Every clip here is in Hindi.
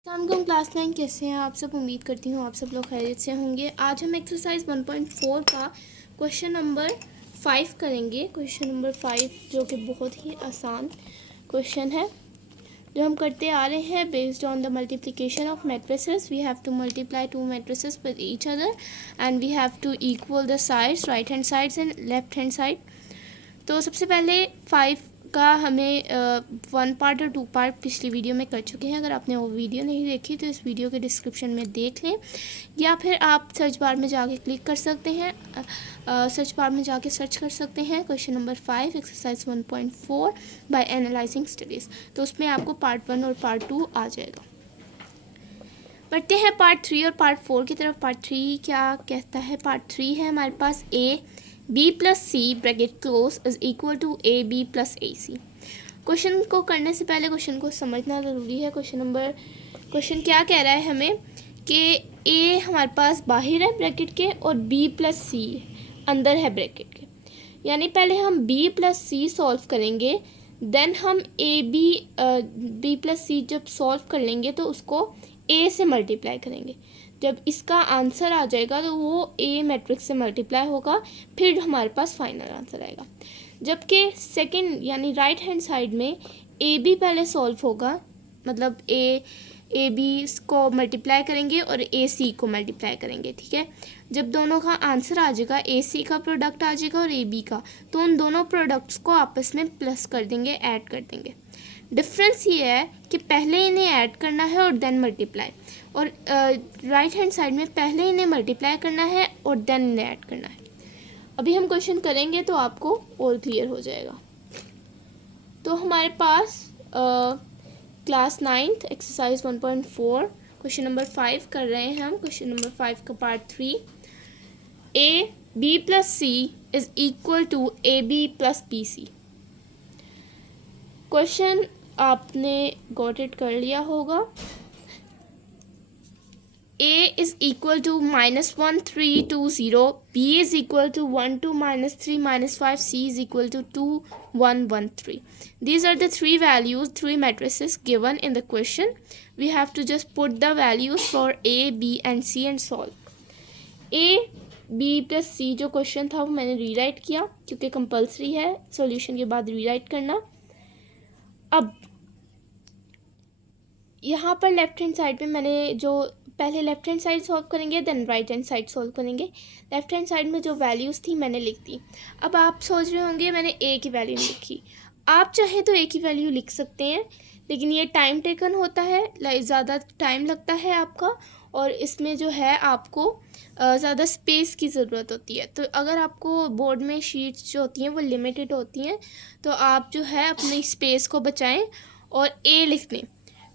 अस्सलामुअलैकुम क्लास 9 कैसे हैं आप सब। उम्मीद करती हूँ आप सब लोग खैरियत से होंगे। आज हम एक्सरसाइज 1.4 का क्वेश्चन नंबर 5 करेंगे। क्वेश्चन नंबर 5 जो कि बहुत ही आसान क्वेश्चन है जो हम करते आ रहे हैं। Based on the multiplication of matrices we have to multiply two matrices with each other and we have to equal the sides, right hand sides and left hand side. तो सबसे पहले 5 का हमें 1 पार्ट और 2 पार्ट पिछली वीडियो में कर चुके हैं। अगर आपने वो वीडियो नहीं देखी तो इस वीडियो के डिस्क्रिप्शन में देख लें, या फिर आप सर्च बार में जाके क्लिक कर सकते हैं, सर्च बार में जाके सर्च कर सकते हैं question number 5 exercise 1.4 by analysing studies. तो उसमें आपको पार्ट 1 और पार्ट 2 आ जाएगा। बढ़ते हैं पार्ट 3 और पार्ट 4 की तरफ। पार्ट 3 क्या कहता है? पार्ट 3 है हमारे पास a b plus c bracket close is equal to a b plus a c. Question को करने से पहले क्वेश्चन को समझना ज़रूरी है। क्वेश्चन क्या कह रहा है हमें कि ए हमारे पास बाहर है ब्रैकेट के और बी प्लस सी अंदर है ब्रैकेट के। यानी पहले हम बी प्लस सी सॉल्व करेंगे, देन हम बी प्लस सी जब सॉल्व कर लेंगे तो उसको ए से मल्टीप्लाई करेंगे। जब इसका आंसर आ जाएगा तो वो ए मैट्रिक्स से मल्टीप्लाई होगा, फिर हमारे पास फाइनल आंसर आएगा। जबकि सेकंड यानी राइट हैंड साइड में ए बी पहले सॉल्व होगा, मतलब ए बी को मल्टीप्लाई करेंगे और ए सी को मल्टीप्लाई करेंगे। ठीक है, जब दोनों का आंसर आ जाएगा, ए सी का प्रोडक्ट आ जाएगा और ए बी का, तो उन दोनों प्रोडक्ट्स को आपस में प्लस कर देंगे, ऐड कर देंगे। डिफरेंस ये है कि पहले इन्हें ऐड करना है और देन मल्टीप्लाई, और राइट हैंड साइड में पहले इन्हें मल्टीप्लाई करना है और देन इन्हें ऐड करना है। अभी हम क्वेश्चन करेंगे तो आपको और क्लियर हो जाएगा। तो हमारे पास class 9th exercise 1.4 question number 5 कर रहे हैं हम। क्वेश्चन नंबर 5 का part 3, a b plus c is equal to a b plus b c. Question आपने गॉट इट कर लिया होगा। A is equal to -1 3 2 0, B is equal to 1 2 -3 -5, C is equal to 2 1 1 3. These are the three matrices given in the question. We have to just put the values for A, B and C and solve. A, B plus C जो क्वेश्चन था वो मैंने रीराइट किया क्योंकि कंपलसरी है सॉल्यूशन के बाद रीराइट करना। अब यहाँ पर लेफ्ट हैंड साइड में मैंने जो पहले लेफ्ट हैंड साइड सॉल्व करेंगे then right hand side solve करेंगे। लेफ्ट हैंड साइड में जो वैल्यूज़ थी मैंने लिख दी। अब आप सोच रहे होंगे मैंने ए की वैल्यू नहीं लिखी। आप चाहें तो ए की वैल्यू लिख सकते हैं, लेकिन ये टाइम टेकन होता है, ज़्यादा टाइम लगता है आपका, और इसमें जो है आपको ज़्यादा स्पेस की ज़रूरत होती है। तो अगर आपको बोर्ड में शीट्स जो होती हैं वो लिमिटेड होती हैं तो आप जो है अपनी स्पेस को बचाएं और ए लिख दें।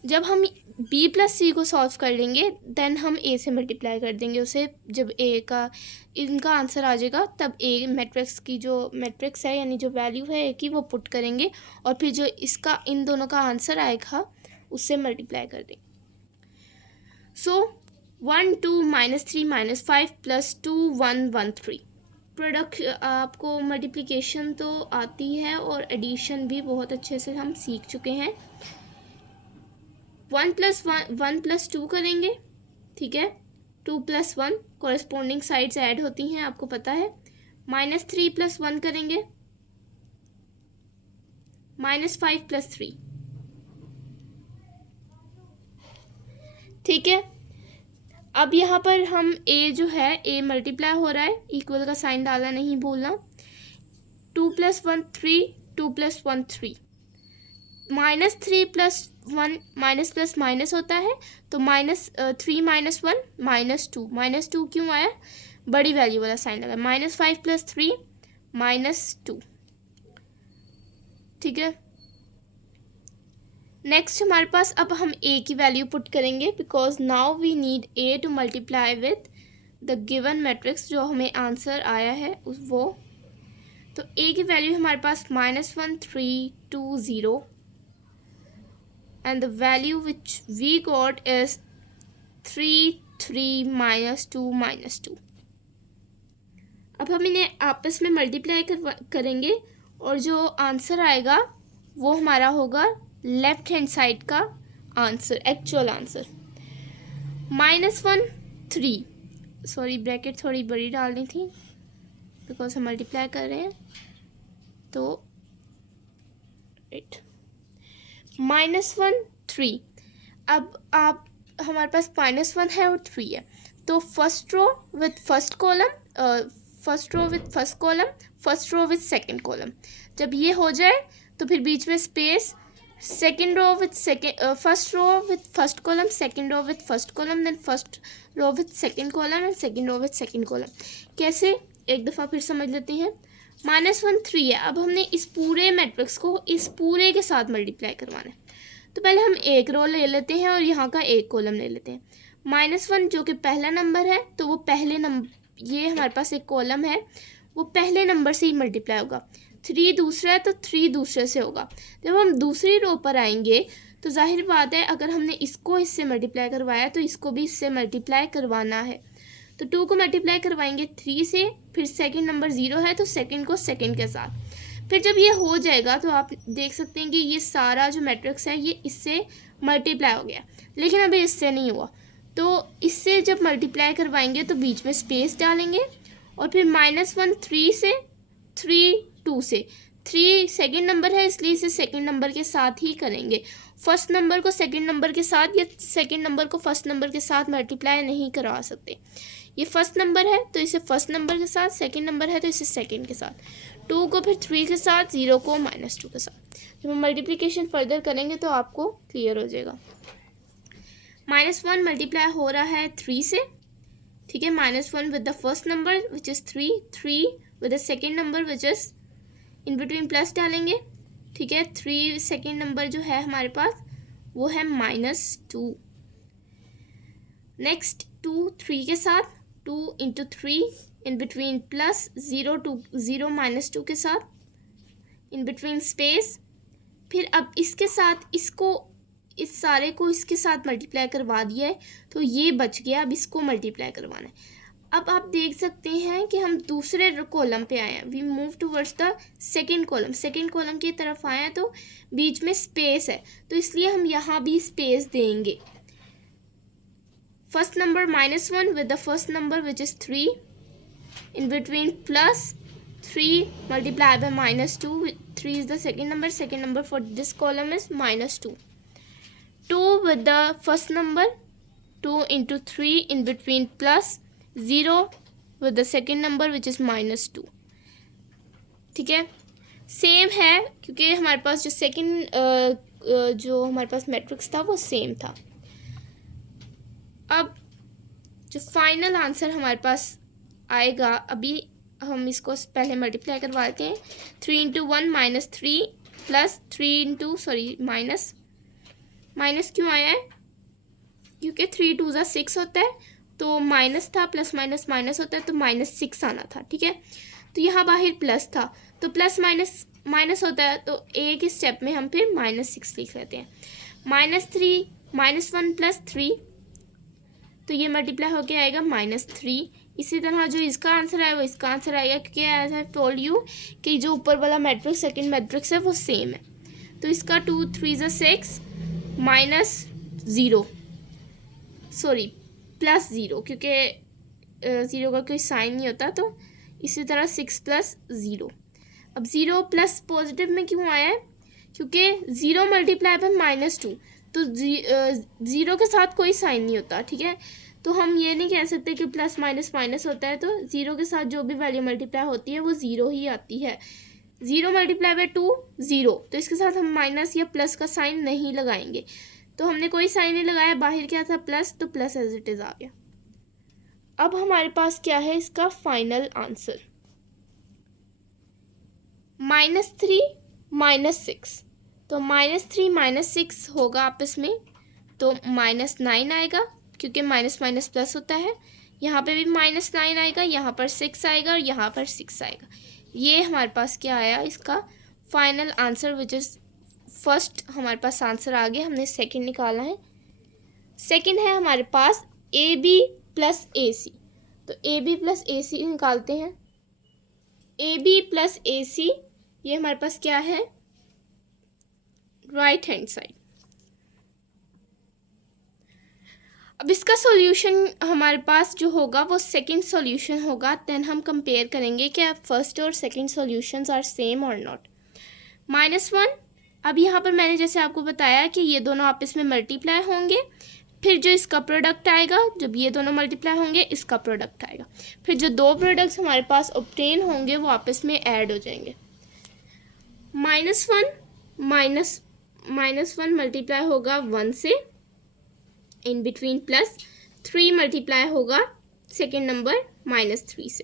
जब हम b प्लस सी को सॉल्व कर लेंगे देन हम a से मल्टीप्लाई कर देंगे उसे। जब इनका आंसर आ जाएगा तब a मैट्रिक्स की जो मैट्रिक्स है यानी जो वैल्यू है a की वो पुट करेंगे और फिर जो इसका इन दोनों का आंसर आएगा उससे मल्टीप्लाई कर देंगे। सो 1 2 -3 -5 + 2 1 1 3। प्रोडक्ट आपको मल्टीप्लिकेशन तो आती है और एडिशन भी बहुत अच्छे से हम सीख चुके हैं। 1 + 2 करेंगे, ठीक है। 2 + 1 कॉरेस्पॉन्डिंग साइड्स ऐड होती हैं, आपको पता है। -3 + 1 करेंगे, -5 + 3, ठीक है। अब यहाँ पर हम a जो है a मल्टीप्लाई हो रहा है, इक्वल का साइन डालना नहीं भूलना। 2 + 1 3, 2 + 1 3, -3 + 1 माइनस प्लस माइनस होता है तो -3 -1 -2 -2 क्यों आया? बड़ी वैल्यू वाला साइन लगा। -5 + 3 -2, ठीक है। नेक्स्ट हमारे पास अब हम a की वैल्यू पुट करेंगे because now we need a to multiply with the given matrix जो हमें आंसर आया है वो। तो a की वैल्यू हमारे पास -1 3 2 0 and the value which we got is 3 3 -2 -2। अब हम इन्हें आपस में मल्टीप्लाई करेंगे और जो आंसर आएगा वो हमारा होगा लेफ्ट हैंड साइड का answer, actual answer. -1 3, sorry bracket थोड़ी बड़ी डालनी थी बिकॉज हम मल्टीप्लाई कर रहे हैं, तो -1 3। अब आप हमारे पास -1 है और 3 है, तो first row with first column, first row with first column, first row with second column. जब ये हो जाए तो फिर बीच में space, second row with first row with first column, second row with first column, then first row with second column and second row with second column. कैसे, एक दफ़ा फिर समझ लेते हैं। -1 3 है, अब हमने इस पूरे मैट्रिक्स को इस पूरे के साथ मल्टीप्लाई करवाना है, तो पहले हम एक रो ले लेते हैं और यहाँ का एक कॉलम ले लेते हैं। -1 जो कि पहला नंबर है, तो वो पहले नंबर, ये हमारे पास एक कॉलम है, वो पहले नंबर से ही मल्टीप्लाई होगा। 3 दूसरा है, तो 3 दूसरे से होगा। जब हम दूसरी रो पर आएंगे तो जाहिर बात है, अगर हमने इसको इससे मल्टीप्लाई करवाया तो इसको भी इससे मल्टीप्लाई करवाना है। तो 2 को मल्टीप्लाई करवाएंगे 3 से, फिर सेकंड नंबर 0 है तो सेकंड को सेकंड के साथ। फिर जब ये हो जाएगा तो आप देख सकते हैं कि ये सारा जो मैट्रिक्स है ये इससे मल्टीप्लाई हो गया, लेकिन अभी इससे नहीं हुआ। तो इससे जब मल्टीप्लाई करवाएंगे तो बीच में स्पेस डालेंगे और फिर -1 3 से, 3 2 से। 3 सेकंड नंबर है इसलिए इसे सेकंड नंबर के साथ ही करेंगे। फर्स्ट नंबर को सेकंड नंबर के साथ या सेकंड नंबर को फर्स्ट नंबर के साथ मल्टीप्लाई नहीं करवा सकते। ये फर्स्ट नंबर है तो इसे फर्स्ट नंबर के साथ, सेकंड नंबर है तो इसे सेकंड के साथ, 2 को फिर 3 के साथ, 0 को -2 के साथ। जब हम मल्टीप्लिकेशन फर्दर करेंगे तो आपको क्लियर हो जाएगा। -1 मल्टीप्लाई हो रहा है 3 से, ठीक है। -1 with the first number which is 3, 3 with the second number which is, in between plus डालेंगे, ठीक है। 3 सेकेंड नंबर जो है हमारे पास वो है -2। नेक्स्ट 2 3 के साथ, 2 इंटू 3, इन बिटवीन प्लस, 0 2 0 -2 के साथ, इन बिटवीन स्पेस। फिर अब इसके साथ इसको, इस सारे को इसके साथ मल्टीप्लाई करवा दिया है तो ये बच गया, अब इसको मल्टीप्लाई करवाना है। अब आप देख सकते हैं कि हम दूसरे कॉलम पे आए हैं, we move towards the second column, second column की तरफ आए हैं, तो बीच में स्पेस है तो इसलिए हम यहाँ भी स्पेस देंगे। First number -1 with the first number which is 3, in between plus 3 multiplied by -2, 3 is the second number for this column is -2. 2 with the first number, 2 into 3 in between plus 0 with the second number which is -2, ठीक है। सेम है क्योंकि हमारे पास जो सेकंड जो हमारे पास मैट्रिक्स था वो सेम था। अब जो फाइनल आंसर हमारे पास आएगा, अभी हम इसको पहले मल्टीप्लाई करवा देते हैं। 3 into 1 -3 plus 3 into, sorry minus क्यों आया है, क्योंकि 3 2 ज़ा 6 होता है, तो माइनस था, प्लस माइनस माइनस होता है तो -6 आना था, ठीक है। तो यहाँ बाहर प्लस था तो प्लस माइनस माइनस होता है, तो एक ही स्टेप में हम फिर -6 लिख लेते हैं। -3 -1 प्लस 3, तो ये मल्टीप्लाई होके आएगा -3। इसी तरह जो इसका आंसर है वो इसका आंसर आएगा, क्योंकि एज आई टोल्ड यू कि जो ऊपर वाला मैट्रिक्स सेकंड मैट्रिक्स है वो सेम है। तो इसका 2 3 ज़ा 6 -0, सॉरी प्लस 0, क्योंकि 0 का कोई साइन नहीं होता, तो इसी तरह 6 प्लस 0। अब 0 प्लस पॉजिटिव में क्यों आया है, क्योंकि 0 मल्टीप्लाई बाय -2, तो 0 के साथ कोई साइन नहीं होता, ठीक है। तो हम ये नहीं कह सकते कि प्लस माइनस माइनस होता है, तो 0 के साथ जो भी वैल्यू मल्टीप्लाई होती है वो 0 ही आती है। 0 मल्टीप्लाई बाय 2 0, तो इसके साथ हम माइनस या प्लस का साइन नहीं लगाएंगे, तो हमने कोई साइन नहीं लगाया, बाहर क्या था प्लस, तो प्लस एज इट इज़ आ गया। अब हमारे पास क्या है इसका फाइनल आंसर, -3 -6, तो -3 -6 होगा आपस में, तो -9 आएगा, क्योंकि माइनस माइनस प्लस होता है। यहाँ पे भी -9 आएगा, यहाँ पर 6 आएगा और यहाँ पर 6 आएगा। ये हमारे पास क्या आया इसका final answer, which is first हमारे पास आंसर आ गया, हमने सेकंड निकाला है। सेकंड है हमारे पास AB प्लस AC, तो AB प्लस AC निकालते हैं। AB प्लस AC ये हमारे पास क्या है, राइट हैंड साइड। अब इसका सॉल्यूशन हमारे पास जो होगा वो सेकंड सॉल्यूशन होगा। देन हम कंपेयर करेंगे कि फर्स्ट और सेकंड सॉल्यूशंस आर सेम और नॉट। -1, अब यहाँ पर मैंने जैसे आपको बताया कि ये दोनों आपस में मल्टीप्लाई होंगे, फिर जो इसका प्रोडक्ट आएगा, जब ये दोनों मल्टीप्लाई होंगे इसका प्रोडक्ट आएगा, फिर जो दो प्रोडक्ट्स हमारे पास ऑब्टेन होंगे वो आपस में ऐड हो जाएंगे। -1 मल्टीप्लाई होगा 1 से, इन बिटवीन +3 मल्टीप्लाई होगा सेकेंड नंबर -3 से।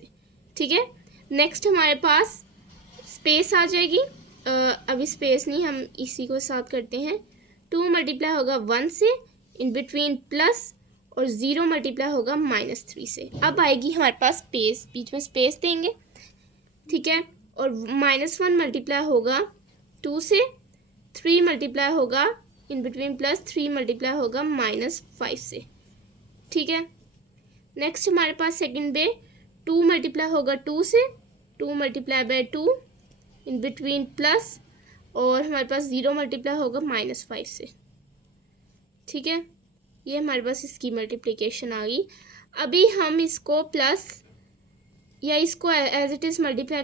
ठीक है, नेक्स्ट हमारे पास स्पेस आ जाएगी। अभी स्पेस नहीं, हम इसी को साथ करते हैं। 2 मल्टीप्लाई होगा 1 से, इन बिटवीन प्लस, और 0 मल्टीप्लाई होगा -3 से। अब आएगी हमारे पास स्पेस, बीच में स्पेस देंगे। ठीक है, और -1 मल्टीप्लाई होगा 2 से, 3 मल्टीप्लाई होगा इन बिटवीन +3 मल्टीप्लाई होगा -5 से। ठीक है, नेक्स्ट हमारे पास सेकंड पे 2 मल्टीप्लाई होगा 2 से, 2 multiply by 2 in between plus, और हमारे पास 0 मल्टीप्लाई होगा -5 से। ठीक है, ये हमारे पास इसकी मल्टीप्लिकेशन आ गई। अभी हम इसको प्लस या इसको एज इट इज़ मल्टीप्लाई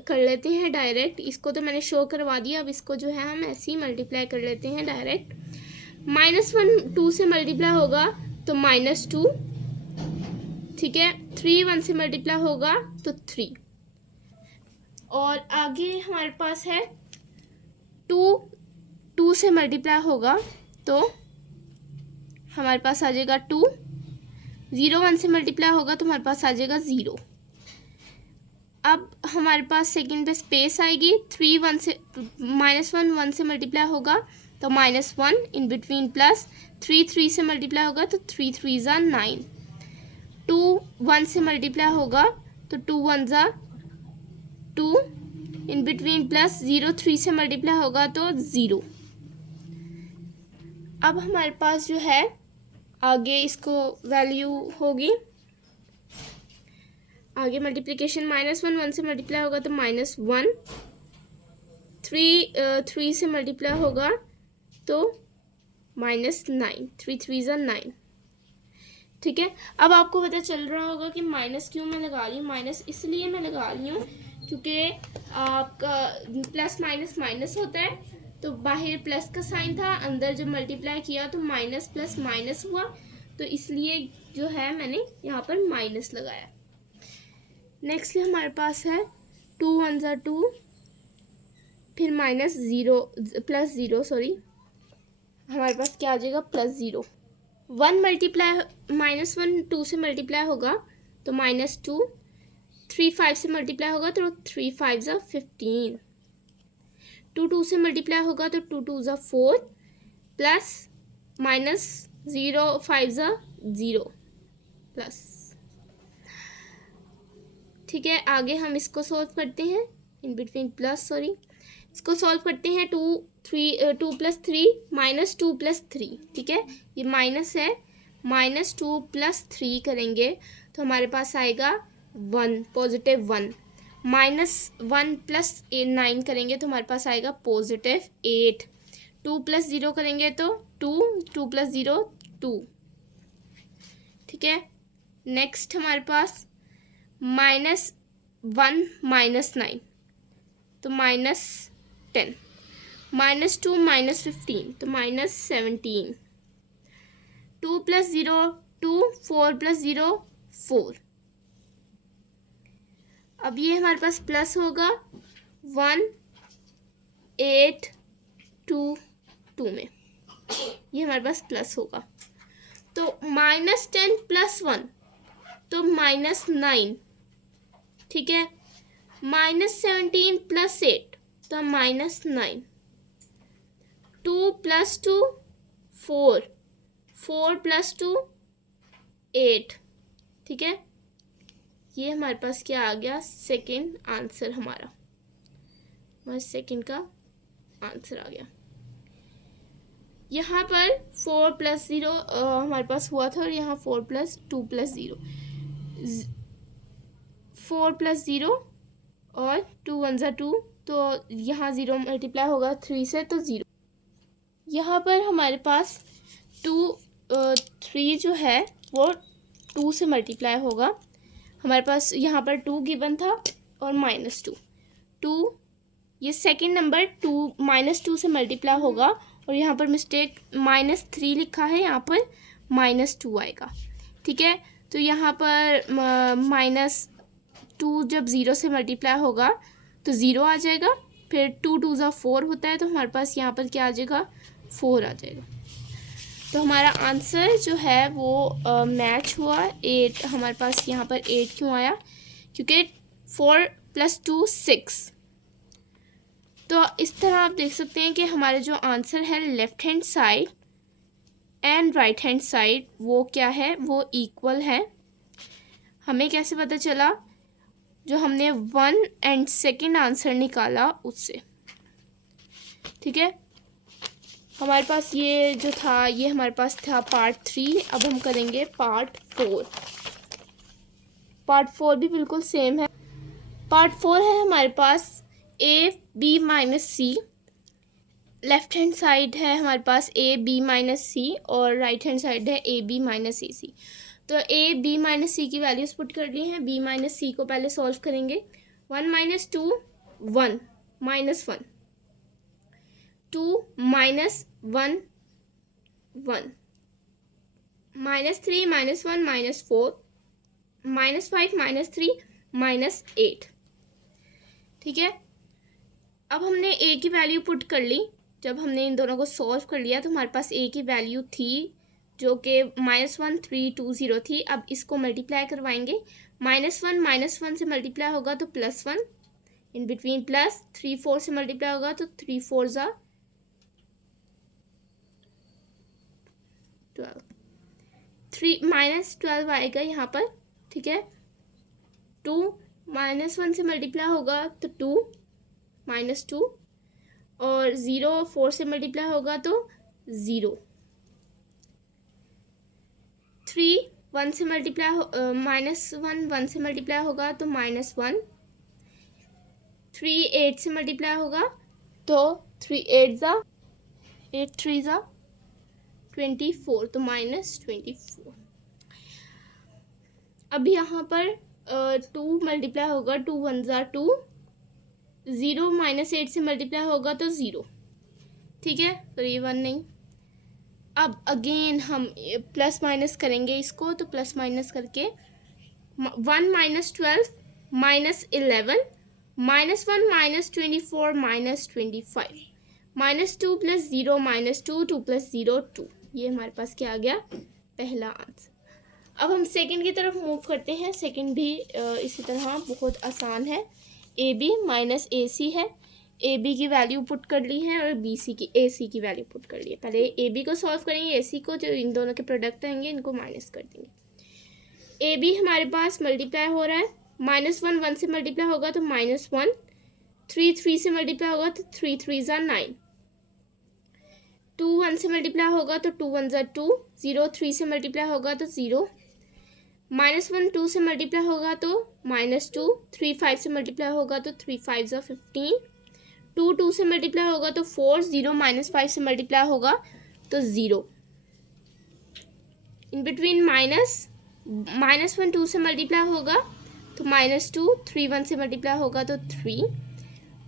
कर लेते हैं डायरेक्ट। इसको तो मैंने शो करवा दिया, अब इसको जो है हम ऐसे ही मल्टीप्लाई कर लेते हैं डायरेक्ट। -1 2 से मल्टीप्लाई होगा तो -2। ठीक है, 3 1 से मल्टीप्लाई होगा तो 3, और आगे हमारे पास है 2 से मल्टीप्लाई होगा तो हमारे पास आ जाएगा 2। 0 1 से मल्टीप्लाई होगा तो हमारे पास आ जाएगा 0। अब हमारे पास सेकंड पे स्पेस आएगी। -1 1 से मल्टीप्लाई होगा तो -1, इन बिटवीन प्लस, 3 3 से मल्टीप्लाई होगा तो 3 3 ज़ा 9। 2 1 से मल्टीप्लाई होगा तो 2 1 ज़ा 2, इन बिटवीन प्लस, 0 3 से मल्टीप्लाई होगा तो 0। अब हमारे पास जो है आगे इसको वैल्यू होगी, आगे मल्टीप्लिकेशन -1 1 से मल्टीप्लाई होगा तो -1, 3 से मल्टीप्लाई होगा तो -9, 3 3 ज़ा 9। ठीक है, अब आपको पता चल रहा होगा कि माइनस क्यों मैं लगा रही हूँ। माइनस इसलिए मैं लगा रही हूँ क्योंकि आपका प्लस माइनस माइनस होता है, तो बाहर प्लस का साइन था, अंदर जब मल्टीप्लाई किया तो माइनस प्लस माइनस हुआ, तो इसलिए जो है मैंने यहाँ पर माइनस लगाया। नेक्स्ट हमारे पास है 2 1 ज़ा 2, फिर +0 सॉरी, हमारे पास क्या आ जाएगा +0। 1 मल्टीप्लाई -1 2 से मल्टीप्लाई होगा तो -2, 3 5 से मल्टीप्लाई होगा तो 3 5 ज़ा 15, 2 2 से मल्टीप्लाई होगा तो 2 2 ज़ा 4, प्लस -0 5 ज़ा 0 प्लस। ठीक है, आगे हम इसको सॉल्व करते हैं, इन बिटवीन प्लस सॉरी, इसको सॉल्व करते हैं। 2 + 3 -2 + 3। ठीक है, ये माइनस है, -2 + 3 करेंगे तो हमारे पास आएगा 1, +1। -1 + 9 करेंगे तो हमारे पास आएगा +8। 2 + 0 करेंगे तो 2 + 0 2। ठीक है, नेक्स्ट हमारे पास -1 -9 तो -10, -2 -15 तो -17, 2 + 0 2, 4 + 0 4। अब ये हमारे पास प्लस होगा 1 8 2 2 में, ये हमारे पास प्लस होगा। तो -10 + 1 तो -9। ठीक है, -17 + 8 तो -9, 2 + 2 4, 4 + 2 8। ठीक है, ये हमारे पास क्या आ गया, सेकंड आंसर हमारा सेकंड का आंसर आ गया। यहाँ पर 4 + 0 हमारे पास हुआ था, और यहाँ 4 + 2 + 0, 4 + 0 और 2 1 ज़ा 2, तो यहाँ 0 मल्टीप्लाई होगा 3 से तो 0। यहाँ पर हमारे पास 2 3 जो है वो 2 से मल्टीप्लाई होगा। हमारे पास यहाँ पर 2 गिवन था और -2, 2 ये सेकंड नंबर 2 -2 से मल्टीप्लाई होगा और यहाँ पर मिस्टेक -3 लिखा है, यहाँ पर -2 आएगा। ठीक है, तो यहाँ पर -2 जब 0 से मल्टीप्लाई होगा तो 0 आ जाएगा, फिर 2 2 ज़ा 4 होता है, तो हमारे पास यहाँ पर क्या आ जाएगा, 4 आ जाएगा। तो हमारा आंसर जो है वो मैच हुआ। 8 हमारे पास यहाँ पर 8 क्यों आया, क्योंकि 4 + 2 6। तो इस तरह आप देख सकते हैं कि हमारे जो आंसर है left hand side and right hand side वो क्या है, वो इक्वल है। हमें कैसे पता चला, जो हमने 1 एंड सेकंड आंसर निकाला उससे। ठीक है, हमारे पास ये जो था ये हमारे पास था पार्ट 3। अब हम करेंगे पार्ट 4। पार्ट 4 भी बिल्कुल सेम है। पार्ट 4 है हमारे पास a b - c। Left hand side है हमारे पास a b - c और राइट हैंड साइड है a b - ac। तो a b - c की वैल्यूज पुट कर ली हैं। b - c को पहले सॉल्व करेंगे। 1 - 2 1 -1, 2 - 1 1, -3 -1 -4, -5 -3 -8। ठीक है, अब हमने a की वैल्यू पुट कर ली। जब हमने इन दोनों को सॉल्व कर लिया तो हमारे पास a की वैल्यू थी जो कि -1320 थी। अब इसको मल्टीप्लाई करवाएंगे। -1 से मल्टीप्लाई होगा तो +1, इन बिटवीन प्लस 3 4 से मल्टीप्लाई होगा तो 3 4 ज़ा 12, 3 -12 आएगा यहाँ पर। ठीक है, 2 -1 से मल्टीप्लाई होगा तो 2 -2 और 0 4 से मल्टीप्लाई होगा तो 0, 3 1 से मल्टीप्लाई -1 1 से मल्टीप्लाई होगा तो -1, 3 8 से मल्टीप्लाई होगा तो 3 8 ज़ा 8 3 ज़ा 24, तो -24। अब यहाँ पर 2 मल्टीप्लाई होगा, 2 1 ज़ा 2, 0 -8 से मल्टीप्लाई होगा तो 0। ठीक है, तो ये 1 नहीं। अब अगेन हम प्लस माइनस करेंगे इसको, तो प्लस माइनस करके 1 - 12 -11 -1 -24 -25 -2 + 0 -2 2 + 0 2। ये हमारे पास क्या आ गया, पहला आंसर। अब हम सेकंड की तरफ मूव करते हैं। सेकंड भी इसी तरह बहुत आसान है। AB - AC है। AB की वैल्यू पुट कर ली है और AC की वैल्यू पुट कर ली है। पहले AB को सॉल्व करेंगे, AC को, जो इन दोनों के प्रोडक्ट आएंगे इनको माइनस कर देंगे। AB हमारे पास मल्टीप्लाई हो रहा है। -1 1 से मल्टीप्लाई होगा तो -1, 3 3 से मल्टीप्लाई होगा तो 3 3 ज़ा 9, 2 1 से मल्टीप्लाई होगा तो 2 1 ज़ा 2, 0 3 से मल्टीप्लाई होगा तो 0, -1 2 से मल्टीप्लाई होगा तो -2, 3 5 से मल्टीप्लाई होगा तो 3 5 ज़ा 15, 2 2 से मल्टीप्लाई होगा तो 4, 0 -5 से मल्टीप्लाई होगा तो 0, इन बिटवीन -1 2 से मल्टीप्लाई होगा तो -2, 3 1 से मल्टीप्लाई होगा तो 3,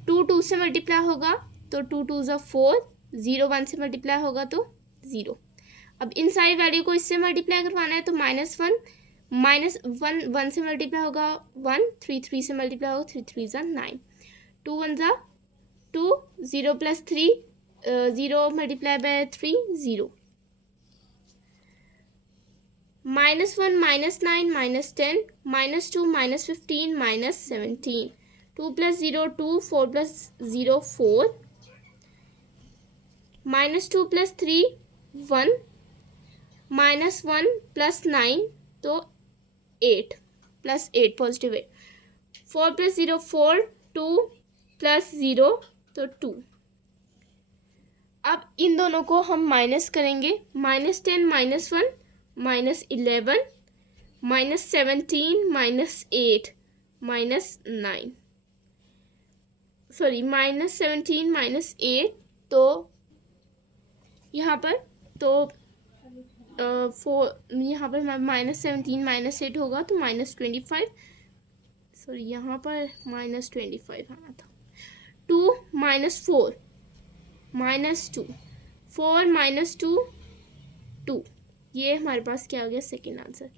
2 2 से मल्टीप्लाई होगा तो 2 2 ज़ा 4, 0 1 से मल्टीप्लाई होगा तो 0। अब इन सारी वैल्यू को इससे मल्टीप्लाई करवाना है तो -1 1 से मल्टीप्लाई होगा 1, 3 3 से मल्टीप्लाई होगा 3 3 ज़ा 9, 2 1 ज़ा 2, 0 + 3, 0 मल्टीप्लाई बाय 3 0, -1 -9 -10, -2 -15 -17, 2 + 0 2, 4 + 0 4, -2 + 3 1, -1 + 9 तो 8 + 8 पॉजिटिव 8, 4 + 0 4, 2 + 0 तो 2। अब इन दोनों को हम माइनस करेंगे। -10 -1 -11 -17 -8 -9, सॉरी -17 -8, तो यहाँ पर तो 4 यहाँ पर -17 -8 होगा तो -25, सॉरी यहाँ पर -25 आना था। 2 -4 -2, 4 -2 2, ये हमारे पास क्या आ गया सेकेंड आंसर।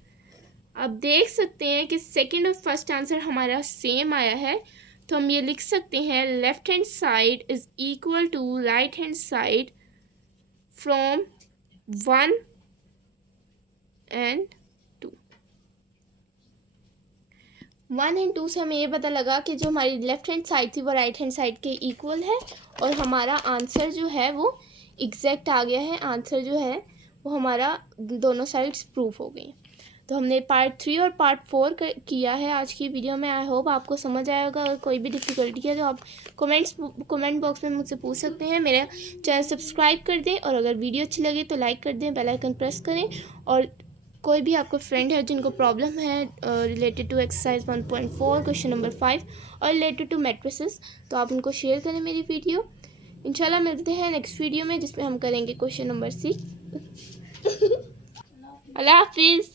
अब देख सकते हैं कि सेकेंड और फर्स्ट आंसर हमारा सेम आया है, तो हम ये लिख सकते हैं left hand side is equal to right hand side from 1 and 2। 1 and 2 से हमें ये पता लगा कि जो हमारी लेफ्ट हैंड साइड थी वो राइट हैंड साइड के इक्वल है, और हमारा आंसर जो है वो एग्जैक्ट आ गया है। आंसर जो है वो हमारा दोनों साइड्स प्रूफ हो गई। तो हमने पार्ट 3 और पार्ट 4 किया है आज की वीडियो में। आई होप आपको समझ आएगा। अगर कोई भी डिफ़िकल्टी है तो आप कमेंट बॉक्स में मुझसे पूछ सकते हैं। मेरा चैनल सब्सक्राइब कर दें, और अगर वीडियो अच्छी लगे तो लाइक कर दें, बेल आइकन प्रेस करें। और कोई भी आपको फ्रेंड है जिनको प्रॉब्लम है related to exercise 1.4 question number 5 और रिलेटेड टू मैट्रिसेस, तो आप उनको शेयर करें मेरी वीडियो। इंशाल्लाह मिलते हैं नेक्स्ट वीडियो में, जिसमें हम करेंगे क्वेश्चन नंबर 6। अल्लाह हाफिज़।